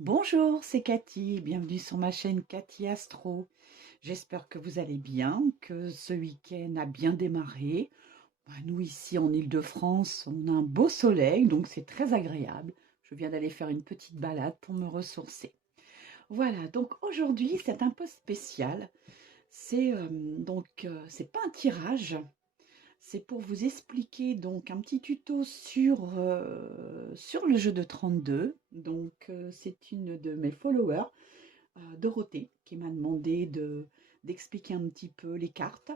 Bonjour, c'est Cathy, bienvenue sur ma chaîne Cathy Astro. J'espère que vous allez bien, que ce week-end a bien démarré. Nous ici en Île-de-France, on a un beau soleil, donc c'est très agréable. Je viens d'aller faire une petite balade pour me ressourcer. Voilà, donc aujourd'hui c'est un peu spécial. C'est pas un tirage, c'est pour vous expliquer donc un petit tuto sur le jeu de 32. C'est une de mes followers, Dorothée, qui m'a demandé d'expliquer un petit peu les cartes.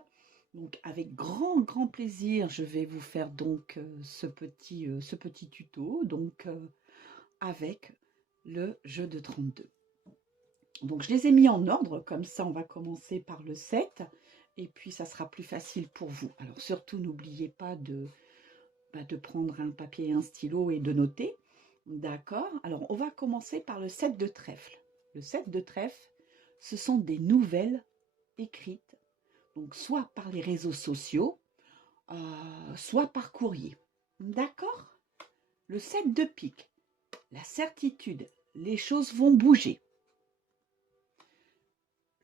Donc avec grand, grand plaisir, je vais vous faire ce petit tuto avec le jeu de 32. Donc je les ai mis en ordre, comme ça on va commencer par le 7 et puis ça sera plus facile pour vous. Alors surtout n'oubliez pas de prendre un papier et un stylo et de noter. D'accord? Alors on va commencer par le 7 de trèfle. Le 7 de trèfle, ce sont des nouvelles écrites, donc soit par les réseaux sociaux, soit par courrier. D'accord? Le 7 de pique, la certitude, les choses vont bouger.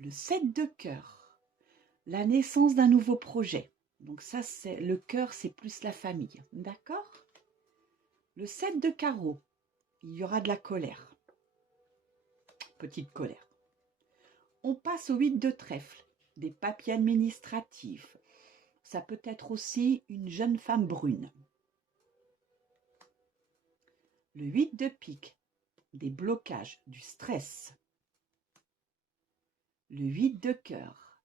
Le 7 de cœur, la naissance d'un nouveau projet. Donc ça, c'est le cœur, c'est plus la famille. D'accord? Le 7 de carreau, il y aura de la colère. Petite colère. On passe au 8 de trèfle, des papiers administratifs. Ça peut être aussi une jeune femme brune. Le 8 de pique, des blocages, du stress. Le 8 de cœur,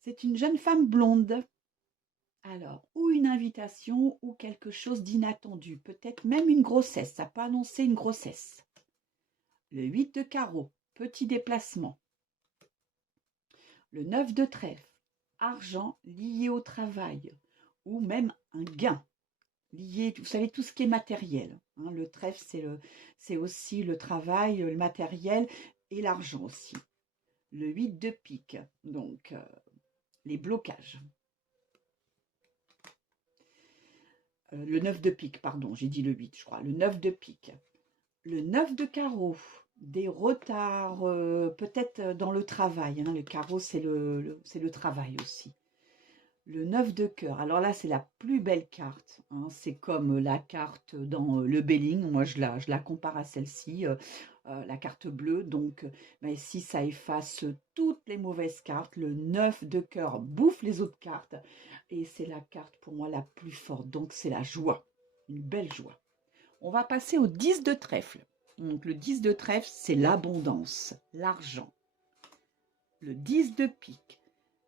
c'est une jeune femme blonde. Alors, ou une invitation ou quelque chose d'inattendu, peut-être même une grossesse, ça peut annoncer une grossesse. Le 8 de carreau, petit déplacement. Le 9 de trèfle, argent lié au travail ou même un gain lié, vous savez, tout ce qui est matériel. Le trèfle, c'est aussi le travail, le matériel et l'argent aussi. Le 8 de pique, donc les blocages. Le 9 de pique, pardon, j'ai dit le 8, je crois. Le 9 de pique. Le 9 de carreau, des retards, peut-être dans le travail. Le carreau, c'est le travail aussi. Le 9 de cœur. Alors là, c'est la plus belle carte. C'est comme la carte dans le Belling. Moi, je la compare à celle-ci, la carte bleue. Donc, ici, ça efface toutes les mauvaises cartes. Le 9 de cœur bouffe les autres cartes. Et c'est la carte pour moi la plus forte. Donc, c'est la joie. Une belle joie. On va passer au 10 de trèfle. Donc, le 10 de trèfle, c'est l'abondance, l'argent. Le 10 de pique,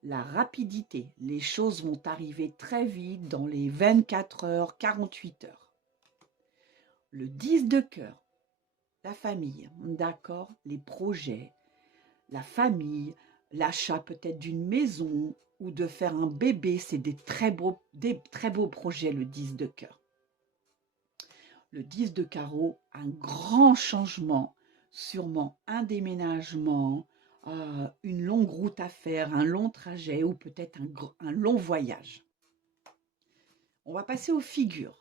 la rapidité. Les choses vont arriver très vite dans les 24 heures, 48 heures. Le 10 de cœur, la famille, d'accord, les projets, la famille, l'achat peut-être d'une maison ou de faire un bébé, c'est des très beaux projets, le 10 de cœur. Le 10 de carreau, un grand changement, sûrement un déménagement, une longue route à faire, un long trajet ou peut-être un long voyage. On va passer aux figures.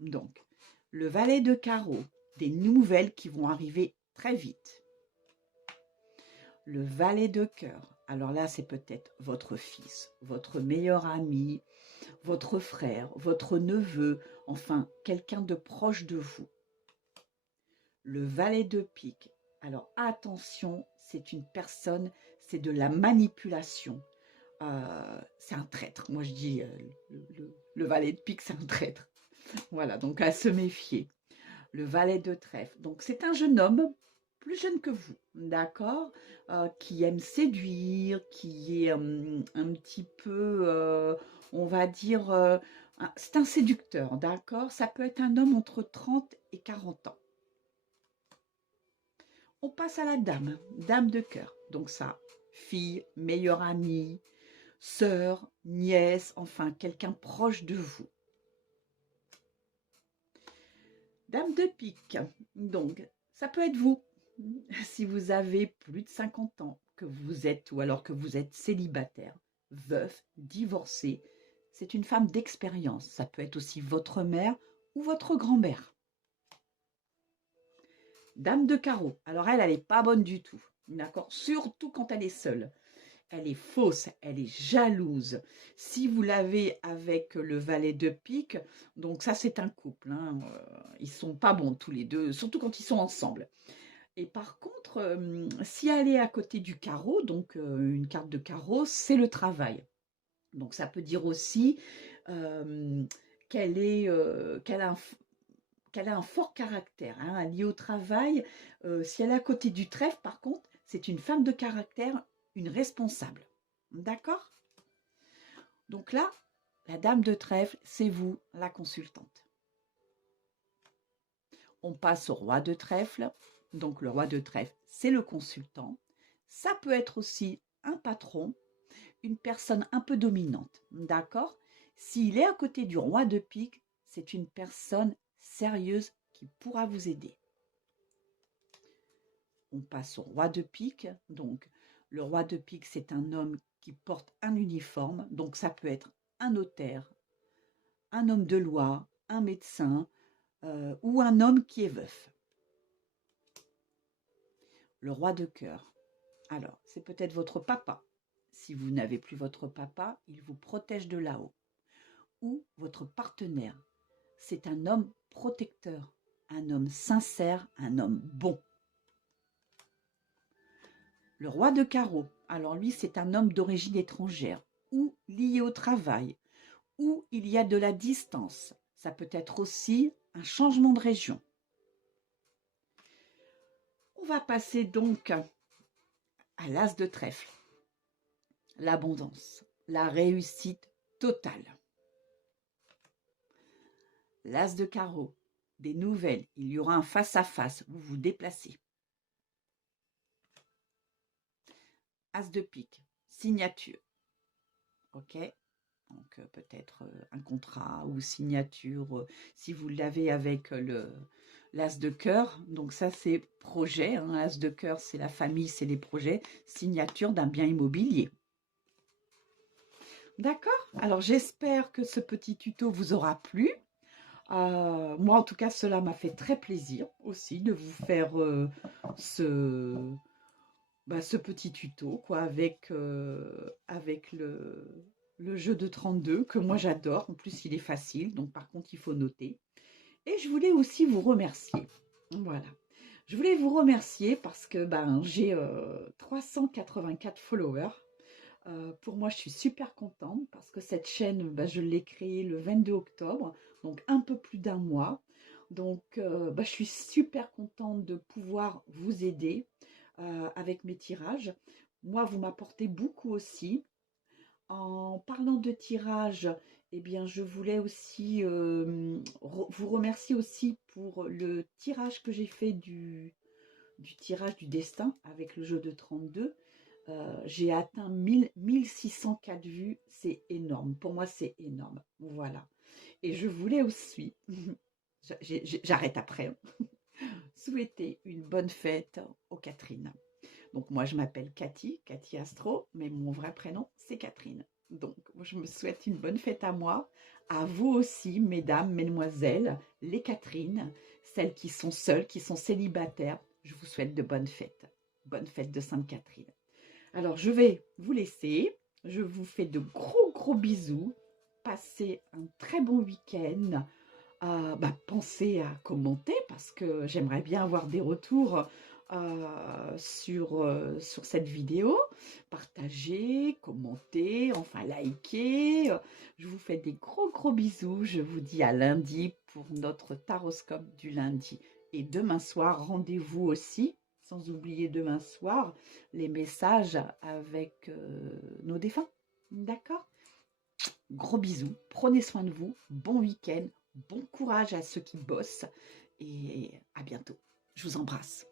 Donc, le valet de carreau, des nouvelles qui vont arriver très vite. Le valet de cœur, alors là, c'est peut-être votre fils, votre meilleur ami, votre frère, votre neveu, enfin, quelqu'un de proche de vous. Le valet de pique, alors attention, c'est une personne, c'est de la manipulation. C'est un traître. Moi, je dis, le valet de pique, c'est un traître. Voilà, donc à se méfier. Le valet de trèfle. Donc, c'est un jeune homme, plus jeune que vous, d'accord, qui aime séduire, qui est un petit peu, on va dire, c'est un séducteur, d'accord. Ça peut être un homme entre 30 et 40 ans. On passe à la dame, dame de cœur. Donc ça, fille, meilleure amie, sœur, nièce, enfin quelqu'un proche de vous. Dame de pique, donc ça peut être vous. Si vous avez plus de 50 ans, que vous êtes ou alors que vous êtes célibataire, veuf, divorcé, c'est une femme d'expérience. Ça peut être aussi votre mère ou votre grand-mère. Dame de carreau. Alors elle n'est pas bonne du tout. D'accord? Surtout quand elle est seule. Elle est fausse, elle est jalouse. Si vous l'avez avec le valet de pique, donc ça c'est un couple, hein, ils sont pas bons tous les deux, surtout quand ils sont ensemble. Et par contre, si elle est à côté du carreau, donc une carte de carreau, c'est le travail. Donc ça peut dire aussi euh, qu'elle a un fort caractère, hein, lié au travail. Si elle est à côté du trèfle, par contre, c'est une femme de caractère, une responsable. D'accord? Donc là, la dame de trèfle, c'est vous, la consultante. On passe au roi de trèfle. Donc le roi de trèfle, c'est le consultant. Ça peut être aussi un patron, une personne un peu dominante. D'accord? S'il est à côté du roi de pique, c'est une personne sérieuse qui pourra vous aider. On passe au roi de pique. Donc le roi de pique, c'est un homme qui porte un uniforme. Donc ça peut être un notaire, un homme de loi, un médecin ou un homme qui est veuf. Le roi de cœur. Alors, c'est peut-être votre papa. Si vous n'avez plus votre papa, il vous protège de là-haut. Ou votre partenaire. C'est un homme protecteur, un homme sincère, un homme bon. Le roi de carreau. Alors lui, c'est un homme d'origine étrangère ou lié au travail, ou il y a de la distance. Ça peut être aussi un changement de région. On va passer donc à l'as de trèfle. L'abondance, la réussite totale. L'as de carreau, des nouvelles, il y aura un face-à-face, vous vous déplacez. As de pique, signature. Ok? Donc peut-être un contrat ou signature, si vous l'avez avec l'as de cœur. Donc ça c'est projet, hein. As de cœur c'est la famille, c'est les projets. Signature d'un bien immobilier. D'accord? Alors j'espère que ce petit tuto vous aura plu. Moi en tout cas cela m'a fait très plaisir aussi de vous faire ce, ce petit tuto quoi, avec le jeu de 32 que moi j'adore. En plus il est facile, donc par contre il faut noter. Et je voulais aussi vous remercier. Voilà. Je voulais vous remercier parce que j'ai 384 followers. Pour moi, je suis super contente parce que cette chaîne, je l'ai créée le 22 octobre, donc un peu plus d'un mois. Donc, je suis super contente de pouvoir vous aider avec mes tirages. Moi, vous m'apportez beaucoup aussi. En parlant de tirage, eh bien, je voulais aussi vous remercier aussi pour le tirage que j'ai fait du tirage du destin avec le jeu de 32. J'ai atteint 1604 vues, c'est énorme. Pour moi, c'est énorme. Voilà. Et je voulais aussi, j'arrête après, souhaiter une bonne fête aux Catherine. Donc moi, je m'appelle Cathy Astro, mais mon vrai prénom, c'est Catherine. Donc, je me souhaite une bonne fête à moi, à vous aussi, mesdames, mesdemoiselles, les Catherine, celles qui sont seules, qui sont célibataires. Je vous souhaite de bonnes fêtes. Bonne fête de Sainte-Catherine. Alors, je vais vous laisser. Je vous fais de gros bisous. Passez un très bon week-end. Pensez à commenter parce que j'aimerais bien avoir des retours sur cette vidéo. Partagez, commentez, enfin likez. Je vous fais des gros bisous. Je vous dis à lundi pour notre taroscope du lundi. Et demain soir, rendez-vous aussi, sans oublier demain soir, les messages avec nos défunts. D'accord? Gros bisous, prenez soin de vous, bon week-end, bon courage à ceux qui bossent et à bientôt. Je vous embrasse.